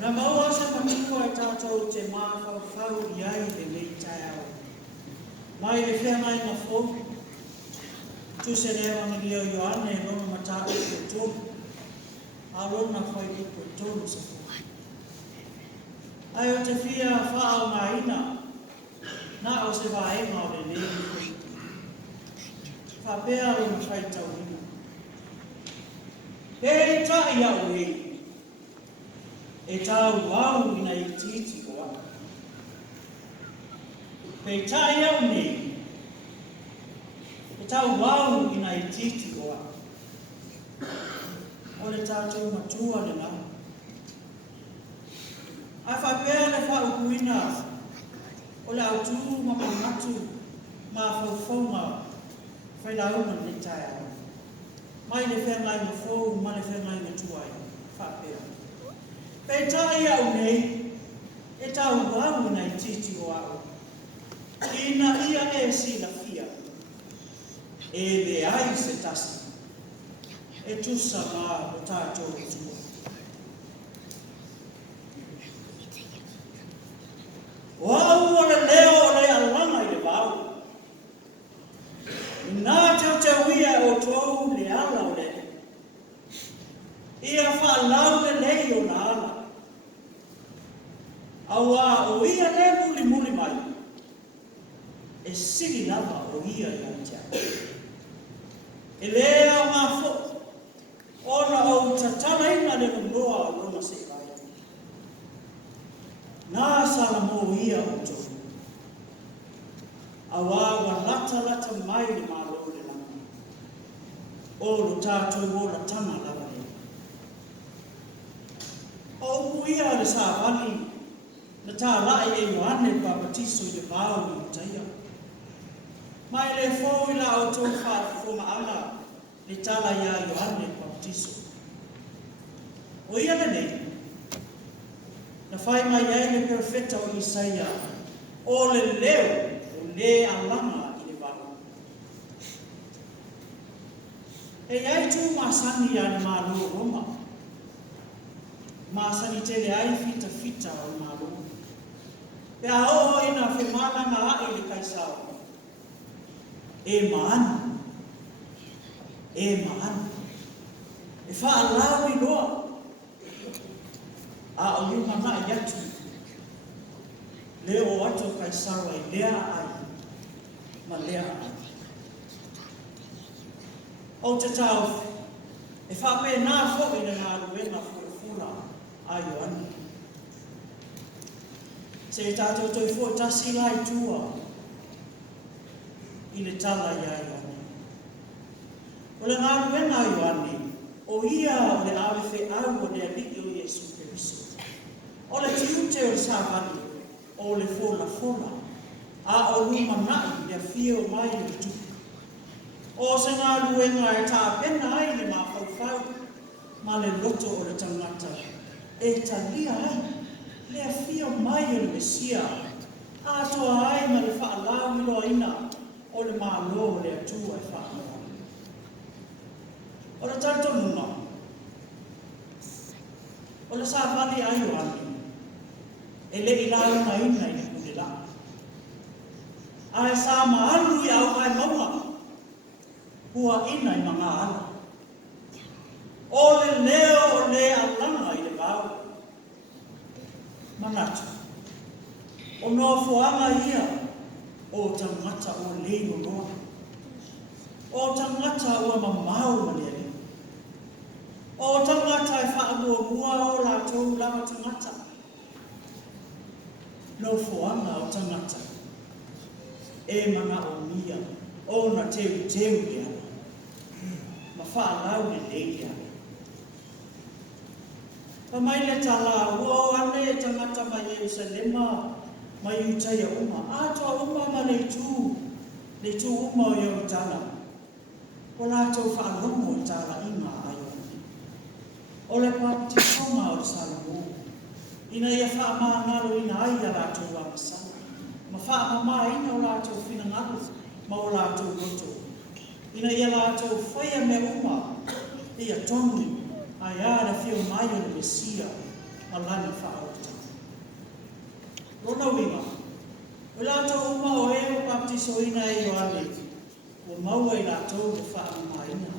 Na maua sa matua e tātou te māwhau iai le mei tai au. Mai le whea mai na fō. Tu se rea wangi o Ioane e noma matāu e tōnu. Alona whai upo e tōnu sa fō. Ai o te whia whaau ngā ina. Nā o se whaenga o le lēni. Whapea o na whai tau ina. He tai au e. E tau wau ina I titi o ana. Pei tai au nei. E tau wau ina I titi o ana. O le tātou matua le nā. Ai whapea le whaukuina. O le autu ma matu ma whauwhaunga. Whailauna le tai au. Mai le whengai ma fōu, ma le whengai ma tuai. Whapea. Pei tai au nei, e tau wau nei titi o au. Ina ia e sila fia. E le ai se tasi. E tusa ma o tātou tua. O au o le leo o le alanga I le wau. Nā tau ia o tōu le ala o le. Ia whaalau le lei o nā ala. Aua o ia le muli muli mai. E sigi lava o ia I antia. E lea ngā fo. Ona o tatala ina le noa o lona se kai. Nā sala mo ia o tō. Aua wa lata lata mai le malo le lana. O lo tātou o la tama lava le. O kuia le sa wani. Na tā lai e Ioane Papatiso I le vāu I utaia. Mai le fōi la o tō whāwhonga anga le tala ia Ioane Papatiso. O ia le nei, na whai mai ai le perfeta o Isaia, o le leo, o le alanga I le vāu. E ai tū māsani ia le mālo Roma. Māsani te le ai fita fita o mālo. Pea o ina whemana ngā ae le kaisao. E maana. E maana. E whaalau I loa. A o yunga ngā yatu. Leo atu kaisao e lea ai. Ma lea ai. O te tau. E whape nā fo ina ngā ruenga fura a Ioane. Se tātou toi fo tasi lai tua I le tala ia Ioane. O le ngā ruenga Ioane, o ia o le awe whi au o le aliki o Iesu Keriso. O le tiute o le sāwani, o le fola, a o luma nai le fio mai le tuku. O se ngā ruenga e tā pena ai le mā whau, ma le loto o le tangata, e talia ai. Le fio mai o le Mesia, a toa ai ma le whaalau I loa ina o le mālo o le atua e whaanoa. O le tātou nunga, o le sāwhani ai o ani, e le ilau na ina I le kudela. A e sā maalu I au kai maunga, hua ina I mga ala. O le leo o le alanga I le vāu. Manatu. O noa fuanga ia o tangata o leino noa. O tangata o mamau maniere. O tangata e whaamua mua o lātou lama tangata. No fuanga o tangata. E mana o mia. O na teu ia. Ma whaalau ne leia. Pa mai le tala, o ane e tangata mai Jerusalema, mai utaia uma. Atoa uma ma le tū uma o Ieutana. O lātou whaalongo I tāla inga ai. O le papatisonga o le Salomo. Ina ia whaamangalo ina ai a lātou wamasana. Ma whaamama ina o lātou whinangalo, ma o lātou roto. Ina ia lātou whaia me uma, ia tonu, ai ara fio mai o le Mesia, malani whaota. Rona winga. Wila tau uma o eo baptiso ina e Ioane. O maua i la tau le whaamaina.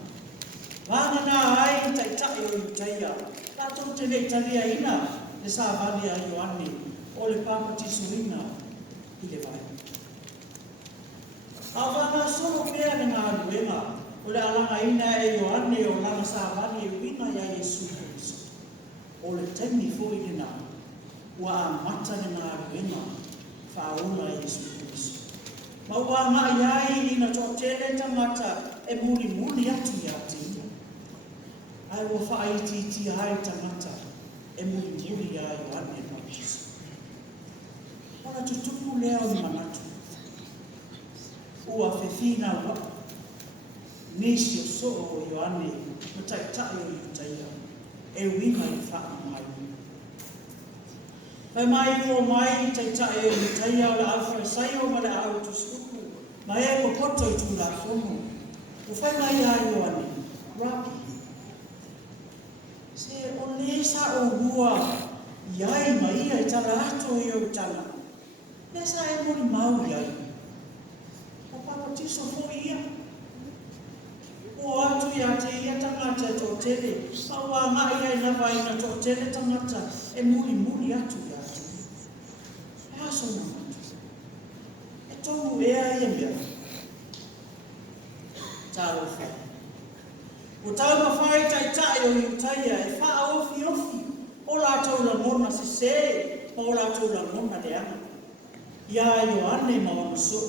Vana nā ai taitai o Utaia. La tau te nei talia ina le sa vali a Ioane. O le baptiso ina i le vai. Awanga solo mea ni ngā ruenga. O le alanga ina e Ioane o langa sa vali e wina ya Yesu Christ. O le temi fo i dina. Ua a mata ni ngā ruenga. Whaona Yesu Christ. Ma ua ngā iai ina tō tele tangata e muli muli atu i ati. Ai ua whaiti hai tangata e muli muli a Ioane Baptist. Ora tutupu leo ni manatu. Ua whewhina wa. Nisi o so o Ioane ma taitai o Utaia. E winga i wha mai. Pai mai o mai taitai o Utaia o le alfa sai o ma le au tusuku. Ma e ko poto i tū la whono. O whai mai a Ioane. Rapi. Se o lesa o hua iai ma ia i tala ato i o tala. Lesa e mori mau iai. O papatiso fo ia. O atu ia te ia tangata tō tele. Aua ngā ia i nawa ina tō tele tangata e muli muli atu ia te. E aso na matu. E tongu ea ia mea. Tāro whai. O tau ma whai taitai o Utaia e wha ofi ofi. O lātou la mona se se. O lātou la mona le ana. Ia Ioane ma ona so.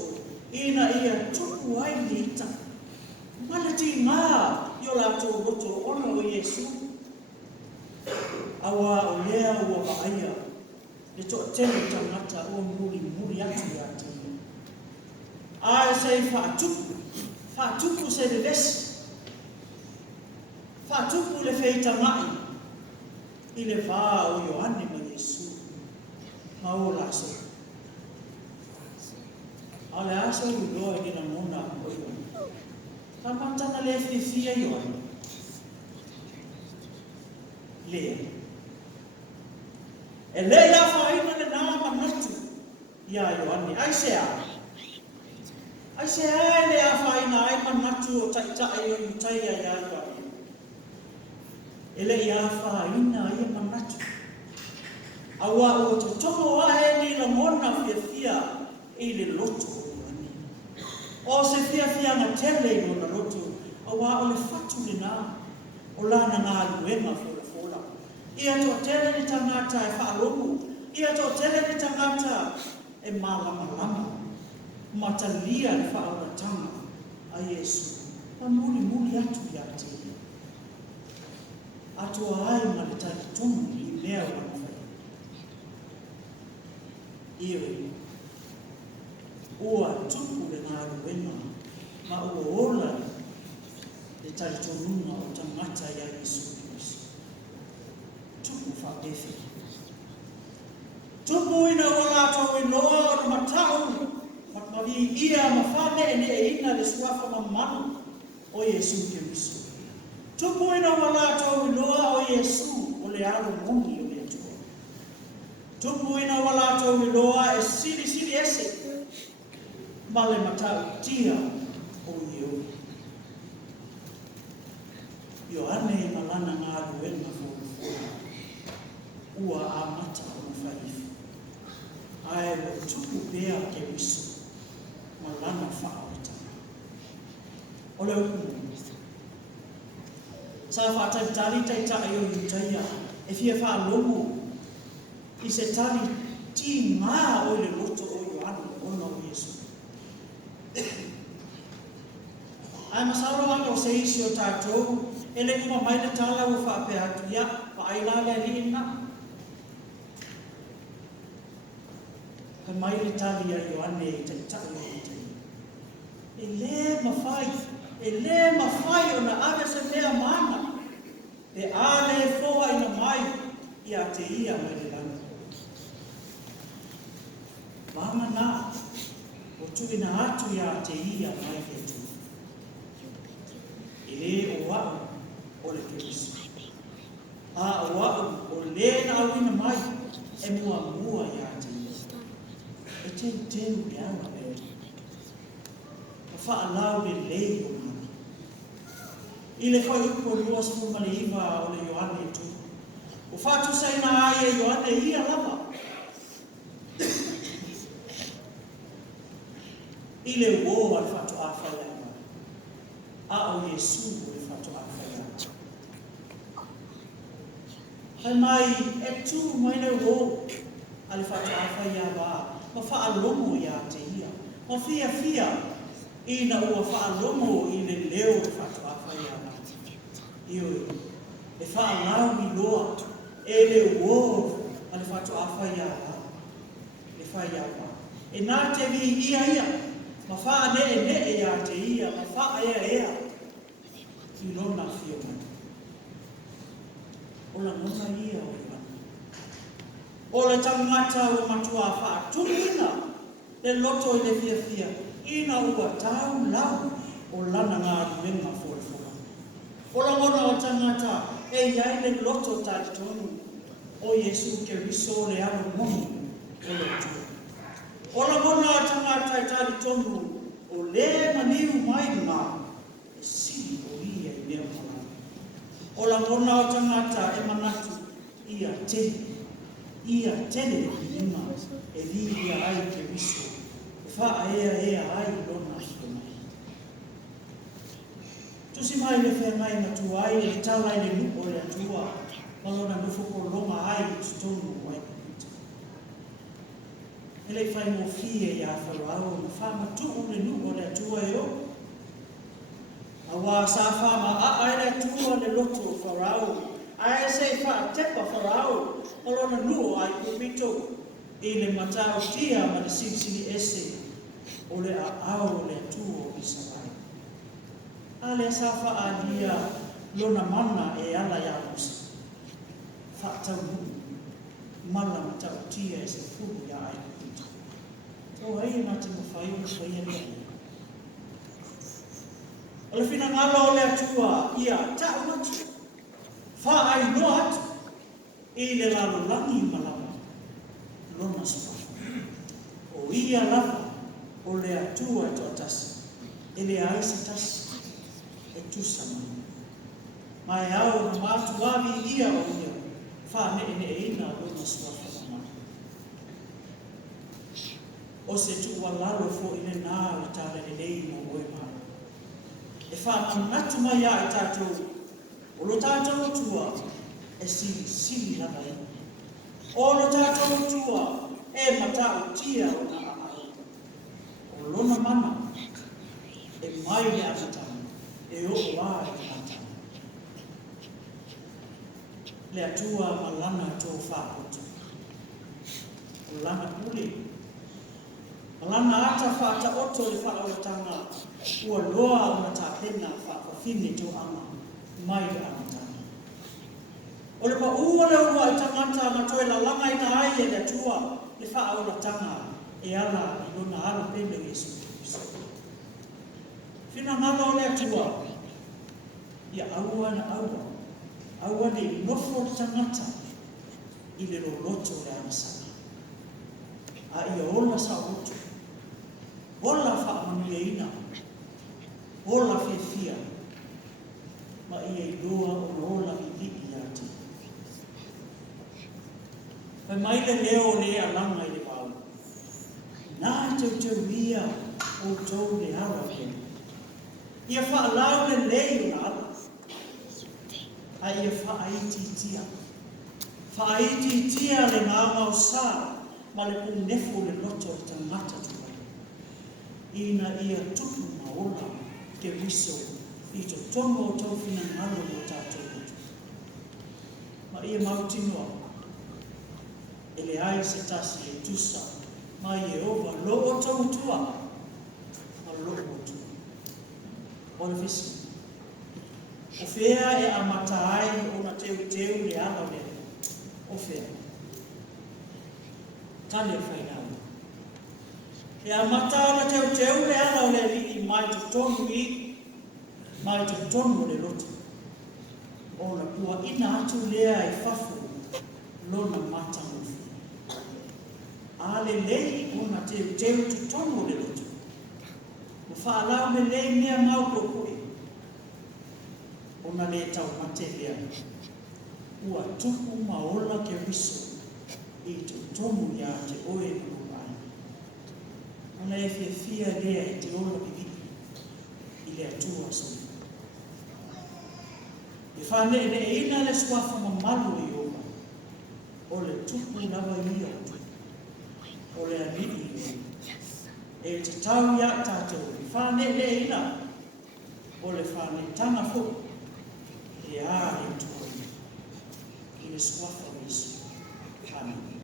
Ina ia tuku ai li ita. Mana ti ngā i o lātou roto ona o Yesu. Awa o lea ua waaia. Le tō tele tangata o muri muri atu ia te. Ai sei whaatupu. Whaatupu se le vesi. Whaatupu le feita mai. I le wā o Ioane ma Yesu. Ma o la so. Ale aso i loa i dina mona o Ioane. Ka matana le whiwhia Ioane. Lea. E lea whaina le nā manatu. Ia Ioane. Ai se a. Ai se a e lea whaina ai manatu o taitai o Utaia ia Ioane. E lea whaina ai manatu. Awa o te tomo ae ni la mona whiwhia i le loto. O se fia na tele i na roto, awa o le fatu le nā, o lana ngā luenga fola. Ia tō tele ni tangata e whaarongo, ia tō tele ni tangata e malama. Matalia e whaaratanga a Yesu, pa muli atu ia te. Atua ai ma le tari tonu i mea wanawai. Iwe. Ua tupu le ngā ruenga, ma ua ola le taritonuna o tangata ia Yesu Christ. Tupu whapefe. Tupu ina ua lātou i loa o na matau, matmawi ia mawhane e ne e ina le suafa mamanu o Yesu Christ. Tupu ina ua lātou i loa o Yesu o le aro moni o le atua. Tupu ina ua lātou i loa e siri ese. Male matau tia o iu. Ioane malana ngā ruenga fōra. Ua a mata o na whaifu. Ae o tupu pēa ke wiso. Malana whaaweta. O leo kumu. Sa whātai tari taitai o Utaia. E fia whālomo. I se tari ti ngā o le roto o Ioane ona o Yesu. Ai masauro anga o se isi o tātou, ele kuma mai le tala o whaape atu ia, pa aila le ringa. Ka mai le tali a Ioane i te tai o te. E le mawhai o na ave se mea mana. E ale foa ina mai i a te ia mai le lana. Vama nā. O tuina atu ia te ia mai e tu. E le o wau o le Keriso. A o wau o le le na awina mai e mua ia te ia. E te le awa e. Fa alau le lei o mana. I le whai upo lua sifu male iwa o le Ioane tu. O whatu saina ai e Ioane ia lava. I le uo al whatu awhai ama. A o Yesu o le whatu awhai ama. Hai mai e tu mai le uo al whatu awhai ama. Ma wha alomo ia te ia. Ma fia ina ua whaalomo i le leo e whatu awhai ana. Ioi, e whaalau i loa, e le uo a le whatu awhai ana. E whai awa. E nā te vi ia, ma wha ne ia te ia, ma wha ea. I lona whio mai. Ola nona ia o i mana. Ola tangata o matua wha tuina, le loto i le fia. Ina ua tau lau o lana ngā ruenga fōrefora. Ola ngona o tangata e iai le loto tāti tonu o Yesu ke riso le aro moni o le tua. Ola ngona o tangata e tāti tonu o le maniu mai ngā e siri o ia i leo mana. Ola ngona o tangata e manatu ia tele le ima e li ia ai ke riso. Wha ea ai lona whio mai. Tusi mai le whea mai matu ai, le tala i le nupo le atua, malona nufoko longa ai tutonu o ai kupita. Ele whai mo fie ia wharao, na wha matu le nupo le atua e o. A wā sa wha ma a ai le atua le loto wharao, ai se wha tepa wharao, malona nuo ai kupito, i le matau tia ma le sili ese, o le au le tuo i sarai. A le safa a lia lona mana e ala ya musa. Whaatau mala matau tia e se furu ya ai kuta. Tō hei na te mawhai o whaia rea. O le whina ngalo o le atua ia tau matu. Wha ai no atu i le lalo langi malama. Lona spafu. O ia lava o le atua e toa tasi, e le aise tasi, e tusa mai. Mai au na mātu wawi ia o ia, wha ne ina lona suafa na mai. O se tua lalo fo i le nā i tāle le lei mo oe mai. E wha manatu mai a i tātou, o lo tātou tua, e sili lana i. O lo tātou tua, e matau tia o na o lona mana, e mai le amatana, e o wā e amatana. Le atua malana tō whāpoto. O lana pule. Malana ata whāta oto le whaawatanga, ua loa o na tāpena whaafine tō ama, mai le amatana. O le pa ua le ua i tangata ma toi la langa i ta ai e le atua, le whaawatanga, e ala i lona alo pele Yesu Kristo. Whina ngalo le atua, ia aua na aua le nofo tangata i le loto le anasana. A ia ola sa otu, ola whaamanuia ina, ola fia, ma ia i loa o ola i liki ati. Pai mai le leo le alanga i le pau. Nā tau ia o tau le ara ke. Ia whaalau le lei o na ala. A ia whaaititia. Whaaititia le ngā mau sā, ma le punefo le loto o tangata tuai. Ina ia tupu ma ola ke riso i to tongo o tau whina ngalo o tātou roto. Ma ia mautinoa, ele ai se tasi e tusa, ma Yehova lo o tau tua, ma lo o tua. O le visi. O whea e amata ai o na teu le ala le. O whea. Tane whai nau. E amata o na teu le ala o le li mai to tonu i, mai to tonu le loto. O na pua ina atu lea e whafu, lona mata mufi. Ale lei ona te tutongo le lutu. Whaalau me lei mea mau kokui. Ona le tau mate lea. Ua tuku maola ke riso. I tutongo ia te oe nukai. Ona e fia lea i te ola piviki. I le atua so. E whane ne ina le swafa mamalu i ola. O le tuku lava ia. O le anini. E te tau ia tātou. I whane le ina. O le whane tanga fo. E a e tuku. I le swafa riso. Amen.